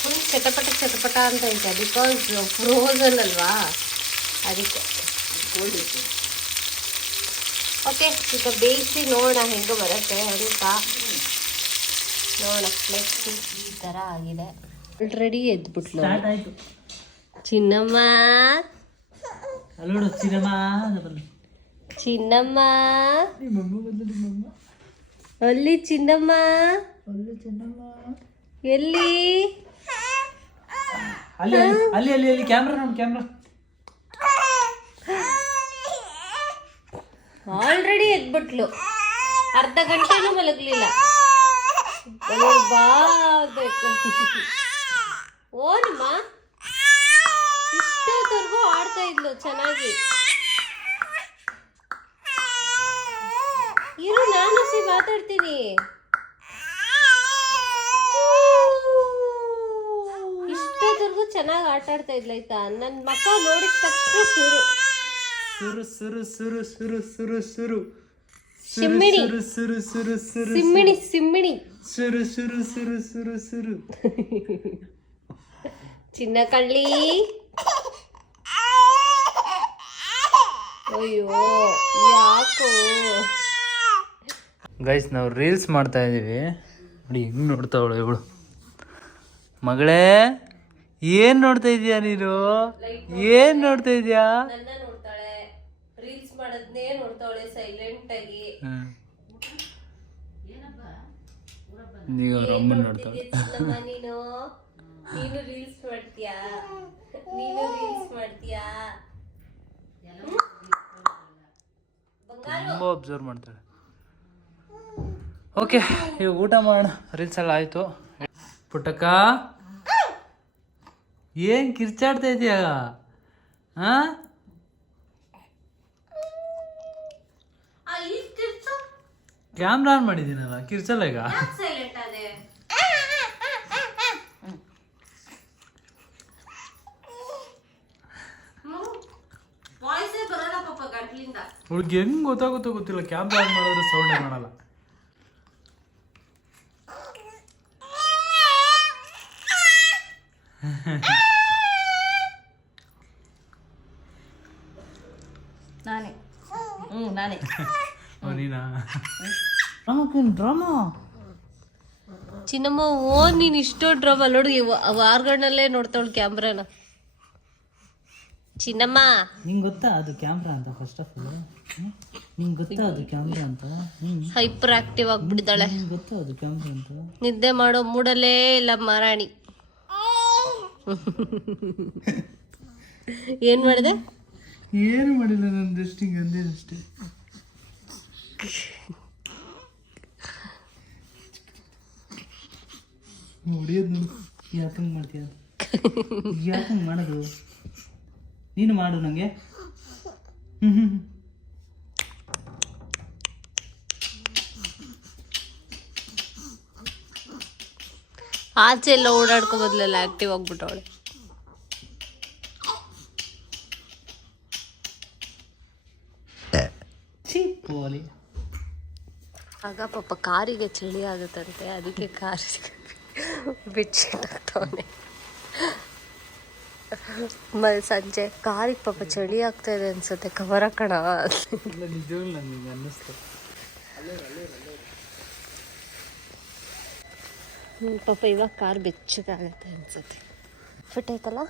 ಫುಲ್ ಚಟಪಟ ಅಂತ ಇದೆ, ಬಿಕಾಸ್ ಫ್ರೋಝನ್ ಅಲ್ವಾ, ಅದಕ್ಕೆ. ಓಕೆ, ಈಗ ಬೇಯಿಸಿ ನೋಡೋಣ ಹೆಂಗೆ ಬರುತ್ತೆ ಅಂತ. ನೋಡೋಣ. ನೆಕ್ಸ್ಟ್ ಈ ಥರ ಆಗಿದೆ. ಆಲ್ರೆಡಿ ಎದ್ಬಿಟ್ಲು ಚಿನ್ನಮ್ಮ. ಚಿನ್ನಮ್ಮ ಅಲ್ಲಿ ಚಿನ್ನಮ್ಮ ಎಲ್ಲಿ? ಅಲ್ಲಿ ಕ್ಯಾಮ್ರಾ ನೋಡಿ, ಕ್ಯಾಮ್ರಾ. ಆಲ್ರೆಡಿ ಎದ್ಬಿಟ್ಲು, ಅರ್ಧ ಗಂಟೆನೂ ಮಲಗಲಿಲ್ಲ. ಬಾಬೇಕು ಓನಮ್ಮ, ಇಷ್ಟೊತ್ತವರೆಗೂ ಆಡ್ತಾ ಇದ್ಲು ಚೆನ್ನಾಗಿ. ಇರು, ನಾನು ಮಾತಾಡ್ತೀನಿ. ಇಷ್ಟೊತ್ತವರೆಗೂ ಚೆನ್ನಾಗಿ ಆಟ ಆಡ್ತಾ ಇದ್ಲು ಆಯ್ತಾ. ನನ್ನ ಮಕ್ಕ ನೋಡಿದ ತಕ್ಷಣ ಶುರು ಸಿಮ್ಮಿಣಿ ಸಿಮ್ಮಿಣಿ ಸಿಮ್ಮಿಣಿ ಚಿನ್ನ ಕಳ್ಳಿ. ಅಯ್ಯೋ ಯಾಕೋ. ಗೈಸ್, ನಾವು ರೀಲ್ಸ್ ಮಾಡ್ತಾ ಇದ್ದೀವಿ ನೋಡಿ, ಹೆಂಗೆ ನೋಡ್ತಾವಳು ಇವಳು. ಮಗಳೇ, ಏನು ನೋಡ್ತಾ ಇದೀಯಾ ನೀನು? ಏನು ನೋಡ್ತಾ ಇದೀಯಾ? ನನ್ನ ನೋಡ್ತಾಳೆ, ರೀಲ್ಸ್ ಮಾಡೋದನ್ನೇ ನೋಡ್ತಾವಳೆ ಸೈಲೆಂಟ್ ಆಗಿ. ನೀವು ಅವ್ರ ಅಮ್ಮನ ನೋಡ್ತಾಳೆ. ನೀನು ರೀಲ್ಸ್ ಮಾಡ್ತೀಯಾ? ನೀನು ರೀಲ್ಸ್ ಮಾಡ್ತೀಯಾ? ತುಂಬ ಅಬ್ಸರ್ವ್ ಮಾಡ್ತಾಳೆ. ಓಕೆ, ಇವಾಗ ಊಟ ಮಾಡೋಣ. ರೀಲ್ಸ್ ಎಲ್ಲ ಆಯಿತು. ಪುಟ್ಟಕ್ಕ, ಏನು ಕಿರ್ಚಾಡ್ತಾ ಇದೆಯಾ? ಕ್ಯಾಮ್ರಾ ಆನ್ ಮಾಡಿದ್ದೀನಲ್ಲ, ಕಿರ್ಚಲ್ಲ ಈಗ. ಸೈಲೆಂಟ್ ಅದೇ ವಾಯ್ಸೇ ಬರಲ್ಲ ಪಾಪ ಗಂಟ್ಲಿಂದ. ಹುಡುಗಿ ಹೆಂಗ್ ಗೊತ್ತಾಗುತ್ತೋ ಗೊತ್ತಿಲ್ಲ, ಕ್ಯಾಮ್ರಾ ಆನ್ ಮಾಡಿದ್ರೆ ಸೌಂಡೇ ಮಾಡಲ್ಲ. ನಾನೇ ನಾನೇ ನೀನಾ? ಡ್ರಾಮಾ ಚಿನ್ನಮ್ಮ ಓ ನೀನ್ ಇಷ್ಟೋ ಡ್ರಾಮಾ ನೋಡಿ, ವಾರ್ಗಣ್ಣಲ್ಲೇ ನೋಡ್ತಾವಳು ಕ್ಯಾಮ್ರಾನ. ಚಿನ್ನಮ್ಮ ನಿಂಗೆ ಗೊತ್ತಾ ಅದು ಕ್ಯಾಮ್ರಾ ಅಂತ? ಫಸ್ಟ್ ಆಫ್ ಆಲ್ ನಿಂಗೆ ಗೊತ್ತಾ ಅದು ಕ್ಯಾಮ್ರಾ ಅಂತ? ಹೈಪರ್ ಆಕ್ಟಿವ್ ಆಗ್ಬಿಟ್ಟಿದ್ದಾಳೆ. ನಿಂಗೆ ಗೊತ್ತಾ ಅದು ಕ್ಯಾಮ್ರಾ ಅಂತ? ನಿದ್ದೆ ಮಾಡೋ ಮೂಡಲೇ ಇಲ್ಲ ಮಾರಾಣಿ. ಏನ್ ಮಾಡಿದೆ? ಏನು ಮಾಡಿಲ್ಲ, ನನ್ನ ದೃಷ್ಟಿ ಅಂದೇನಷ್ಟೇ. ಹೊಡಿಯೋದು ನೋಡಿ, ಯಾಕಂಗೆ ಮಾಡ್ತೀಯ? ಯಾಕಂಗೆ ಮಾಡೋದು? ನೀನು ಮಾಡು ನನಗೆ. ಆಚೆ ಎಲ್ಲ ಓಡಾಡ್ಕೊ ಬದಲೆಲ್ಲ ಆಕ್ಟಿವ್ ಆಗ್ಬಿಟ್ಟವಳೆ. ಪೋಲಿ ಆಗ ಪಾಪ ಕಾರಿಗೆ ಚಳಿ ಆಗುತ್ತಂತೆ, ಅದಕ್ಕೆ ಕಾರಿಗೆ ಬೆಡ್ಶೀಟ್ ಹಾಕ್ತವನೆ. ಸಂಜೆ ಕಾರಿಗೆ ಪಾಪ ಚಳಿ ಆಗ್ತಾ ಇದೆ ಅನ್ಸುತ್ತೆ, ಕವರ್ ಹಾಕೋಣ. ನಿಜವಾಗ್ಲೂ ನನಗೆ ಅನ್ನಿಸ್ತು. ಪಾಪ ಇವಾಗ ಕಾರ್ ಬೆಚ್ಚಗಾಗತ್ತೆ ಅನ್ಸುತ್ತೆ. ಫಿಟ್ ಆಯ್ತಲ್ಲ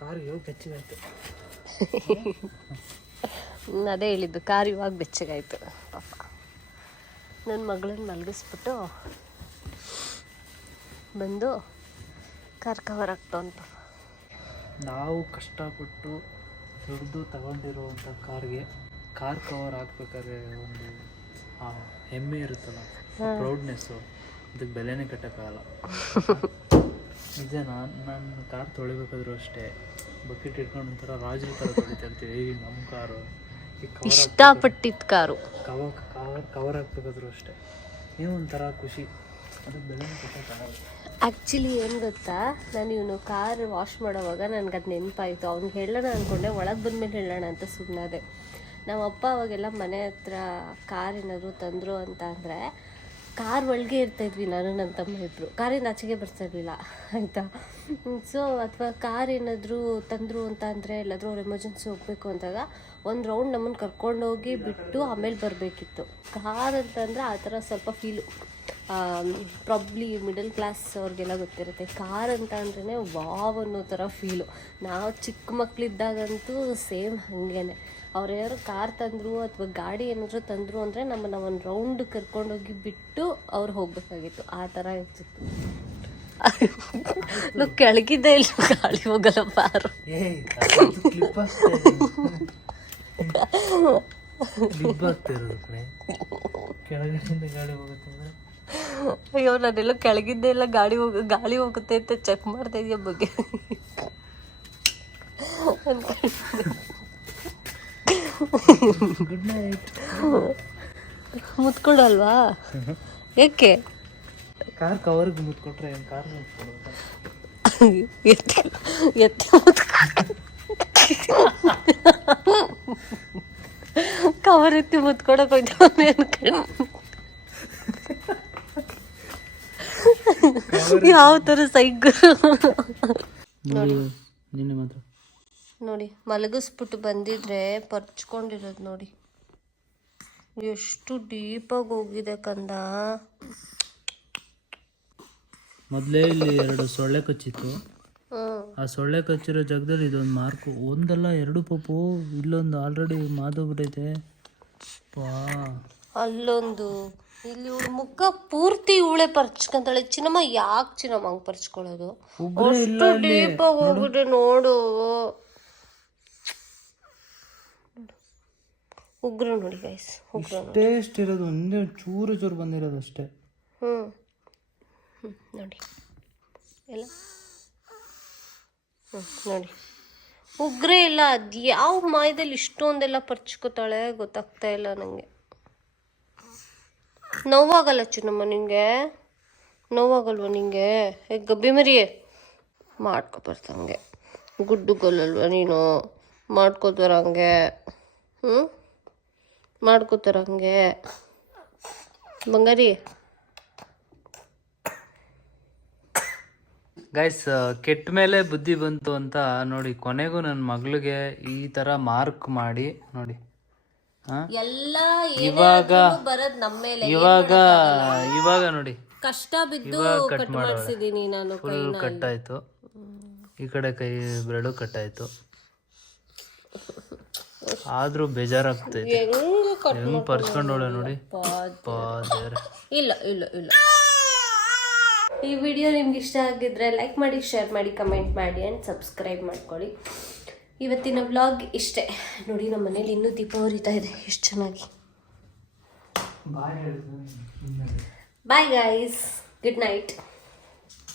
ಕಾರು ಇವಾಗ ಬೆಚ್ಚಗಾಯ್ತು. ಅದೇ ಹೇಳಿದ್ದು, ಕಾರ್ ಇವಾಗ ಬೆಚ್ಚಗಾಯ್ತು. ಪಾಪ ನನ್ನ ಮಗಳನ್ನ ಮಲಗಿಸ್ಬಿಟ್ಟು ಬಂದು ಕಾರ್ ಕವರ್ ಹಾಕ್ತವಂತ. ನಾವು ಕಷ್ಟಪಟ್ಟು ದುಡ್ದು ತಗೊಂಡಿರುವಂಥ ಕಾರ್ಗೆ ಕಾರ್ ಕವರ್ ಹಾಕ್ಬೇಕಾದ್ರೆ ಒಂದು ಹೆಮ್ಮೆ ಇರುತ್ತಲ್ಲ, ಪ್ರೌಡ್ನೆಸ್ಸು, ಅದಕ್ಕೆ ಬೆಲೆನೇ ಕಟ್ಟೋಕ್ಕಾಗಲ್ಲ. ನಿಜ. ನಾನು ಕಾರ್ ತೊಳಿಬೇಕಾದ್ರೂ ಅಷ್ಟೇ ಬಕೆಟ್ ಇಟ್ಕೊಂಡು ಒಂಥರ ರಾಜರ ಥರ ತೊಳಿತಾ ಇರ್ತೀವಿ. ನಮ್ಮ ಕಾರು ಇಷ್ಟಪಟ್ಟಿದ್ದ ಕಾರು ಕವರ್ ಹಾಕ್ಬೇಕಾದ್ರೂ ಅಷ್ಟೇ ಏನೋ ಒಂಥರ ಖುಷಿ, ಅದಕ್ಕೆ ಬೆಲೆನೇ ಕಟ್ಟೋಕ್ಕಾಗಲ್ಲ. ಆ್ಯಕ್ಚುಲಿ ಏನು ಗೊತ್ತಾ, ನಾನು ಇವನು ಕಾರ್ ವಾಶ್ ಮಾಡೋವಾಗ ನನಗೆ ಅದು ನೆನಪಾಯಿತು. ಅವ್ನಿಗೆ ಹೇಳೋಣ ಅಂದ್ಕೊಂಡೆ, ಒಳಗೆ ಬಂದಮೇಲೆ ಹೇಳೋಣ ಅಂತ ಸುಮ್ಮನಾದೆ. ನಮ್ಮ ಅಪ್ಪ ಅವಾಗೆಲ್ಲ ಮನೆ ಹತ್ರ ಕಾರ್ ಏನಾದರೂ ತಂದರು ಅಂತ ಅಂದರೆ ಕಾರ್ ಒಳಗೆ ಇರ್ತಾಯಿದ್ವಿ ನಾನು ನನ್ನ ತಮ್ಮ ಇಬ್ಬರು. ಕಾರಿಂದ ಆಚೆಗೆ ಬರ್ತಾಯಿರಲಿಲ್ಲ ಆಯಿತಾ. ಸೊ ಅಥವಾ ಕಾರ್ ಏನಾದರೂ ತಂದರು ಅಂತ ಅಂದರೆ ಎಲ್ಲಾದರೂ ಅವ್ರು ಎಮರ್ಜೆನ್ಸಿ ಹೋಗಬೇಕು ಅಂದಾಗ ಒಂದು ರೌಂಡ್ ನಮ್ಮನ್ನು ಕರ್ಕೊಂಡೋಗಿ ಬಿಟ್ಟು ಆಮೇಲೆ ಬರಬೇಕಿತ್ತು. ಕಾರ್ ಅಂತಂದರೆ ಆ ಥರ ಸ್ವಲ್ಪ ಫೀಲು, ಪ್ರಾಬ್ಲಿ ಮಿಡಲ್ ಕ್ಲಾಸ್ ಅವ್ರಿಗೆಲ್ಲ ಗೊತ್ತಿರುತ್ತೆ. ಕಾರ್ ಅಂತ ಅಂದ್ರೇ ವಾವ್ ಅನ್ನೋ ಥರ ಫೀಲು. ನಾವು ಚಿಕ್ಕ ಮಕ್ಕಳಿದ್ದಾಗಂತೂ ಸೇಮ್ ಹಾಗೇ. ಅವ್ರು ಯಾರು ಕಾರ್ ತಂದರು ಅಥವಾ ಗಾಡಿ ಏನಾದರೂ ತಂದರು ಅಂದರೆ ನಮ್ಮನ್ನು ಒಂದು ರೌಂಡ್ ಕರ್ಕೊಂಡೋಗಿ ಬಿಟ್ಟು ಅವ್ರು ಹೋಗಬೇಕಾಗಿತ್ತು. ಆ ಥರ ಇರ್ತಿತ್ತು. ಕೆಳಗಿದ್ದೆ ಇಲ್ಲ, ಗಾಳಿ ಹೋಗಲ್ಲ ಬಾರು. ಕೆಳಗಡೆಯಿಂದ ಗಾಳಿ ಹೋಗುತ್ತೆ. ಅಯ್ಯೋ, ನಾನೆಲ್ಲ ಕೆಳಗಿದ್ದೆ ಇಲ್ಲ, ಗಾಳಿ ಹೋಗುತ್ತೆ ಅಂತ ಚೆಕ್ ಮಾಡ್ತಾ ಇದೆಯಾ ಬಗ್ಗೆ ಗುಡ್ ನೈಟ್. ಮುತ್ಕೊಡಲ್ವಾ? ಏಕೆ? ಕಾರ್ ಕವರ್ಗೆ ಮುತ್ಕೊಟ್ರೆ ಕಾರ್ ಎತ್ತಿ ಕವರ್ ಎತ್ತಿ ಮುತ್ಕೊಡಕ್ ಹೋಯ್ತವನೆ ಅನ್ಕೊಂಡು ಯಾವ ಥರ ಸೈಗರು ನೋಡಿ. ನಿನ್ನೆ ಮಾತ್ರ ನೋಡಿ, ಮಲಗಿಸ್ಬಿಟ್ಟು ಬಂದಿದ್ರೆ ಪರ್ಚ್ಕೊಂಡಿರೋದು ನೋಡಿ, ಎಷ್ಟು ಡೀಪಾಗಿ ಹೋಗಿದೆ ಕಂದ. ಮೊದಲೇ ಇಲ್ಲಿ 2 ಸೊಳ್ಳೆ ಕಚ್ಚಿತ್ತು. ಆ ಸೊಳ್ಳೆ ಕಚ್ಚಿರೋ ಜಾಗದಲ್ಲಿ ಇದೊಂದು ಮಾರ್ಕು, ಒಂದಲ್ಲ 2 ಪಪ್ಪು. ಇಲ್ಲೊಂದು ಆಲ್ರೆಡಿ ಮಾದೋಗ್ಬಿಟ್ಟೈತೆ. ಅಲ್ಲೊಂದು, ಇಲ್ಲಿ ಇವಳು ಮುಖ ಪೂರ್ತಿ ಇವಳೆ ಪರ್ಚ್ಕೊಂತಾಳೆ. ಚಿನ್ನಮ್ಮ ಯಾಕೆ ಚಿನ್ನಮ್ಮ ಹಂಗೆ ಪರ್ಚ್ಕೊಳ್ಳೋದು? ಅಷ್ಟು ಡೀಪಾಗಿ ಹೋಗ್ಬಿಟ್ಟೆ ನೋಡು. ಉಗ್ರ ನೋಡಿ ಗೈಸ್, ಉಗ್ರ ಇರೋದು ಒಂದೇ ಚೂರು ಬಂದಿರೋದು ಅಷ್ಟೇ. ನೋಡಿ ಎಲ್ಲ ನೋಡಿ, ಉಗ್ರೇ ಇಲ್ಲ. ಅದು ಯಾವ ಮಾಯದಲ್ಲಿ ಇಷ್ಟೊಂದೆಲ್ಲ ಪರ್ಚ್ಕೋತಾಳೆ ಗೊತ್ತಾಗ್ತಾ ಇಲ್ಲ ನನಗೆ. ನೋವಾಗಲ್ಲ ಚಿನ್ನಮ್ಮ ನಿಂಗೆ? ನೋವಾಗಲ್ವ ನಿಂಗೆ? ಗಬ್ಬಿ ಮರಿಯೇ ಮಾಡ್ಕೊಬರ್ದಂಗೆ ಗುಡ್ಡುಗಲ್ಲಲ್ವ ನೀನು? ಮಾಡ್ಕೋತಾರಂಗೆ ಮಾಡ್ಕೋತಾರಂಗೆ ಬಂಗಾರಿ. ಗೈಸ್ ಕೆಟ್ಟ ಮೇಲೆ ಬುದ್ಧಿ ಬಂತು ಅಂತ ನೋಡಿ, ಕೊನೆಗೂ ನನ್ನ ಮಗಳಿಗೆ ಈ ಥರ ಮಾರ್ಕ್ ಮಾಡಿ ನೋಡಿ. ಎಲ್ಲ ಇವಾಗ ಬರೋದ್ ನಮ್ಮ ಮೇಲೆ. ಇವಾಗ ನೋಡಿ ಕಷ್ಟ ಬಿದ್ದು ಕಟ್ ಮಾಡಿಸಿದೀನಿ ನಾನು. ಫುಲ್ ಕಟ್ಟಾಯ್ತು, ಈ ಕಡೆ ಕೈ ಬೆರಳು ಕಟ್ಟಾಯ್ತು. ಆದ್ರೂ ಬೇಜಾರಾಗ್ತೈತೆ. ಹೆಂಗ್ ಪರ್ಸ್ಕೊಂಡೋಳೆ ನೋಡಿ. ಇಲ್ಲ ಇಲ್ಲ ಇಲ್ಲ. ಈ ವಿಡಿಯೋ ನಿಮ್ಗೆ ಇಷ್ಟ ಆಗಿದ್ರೆ ಲೈಕ್ ಮಾಡಿ, ಶೇರ್ ಮಾಡಿ, ಕಮೆಂಟ್ ಮಾಡಿ ಆ್ಯಂಡ್ ಸಬ್ಸ್ಕ್ರೈಬ್ ಮಾಡ್ಕೊಳ್ಳಿ. ಇವತ್ತಿನ ವ್ಲಾಗ್ ಇಷ್ಟೇ ನೋಡಿ. ನಮ್ಮ ಮನೇಲಿ ಇನ್ನೂ ದೀಪ ಉರಿತಾ ಇದೆ ಎಷ್ಟು ಚೆನ್ನಾಗಿ. Bye guys, good night.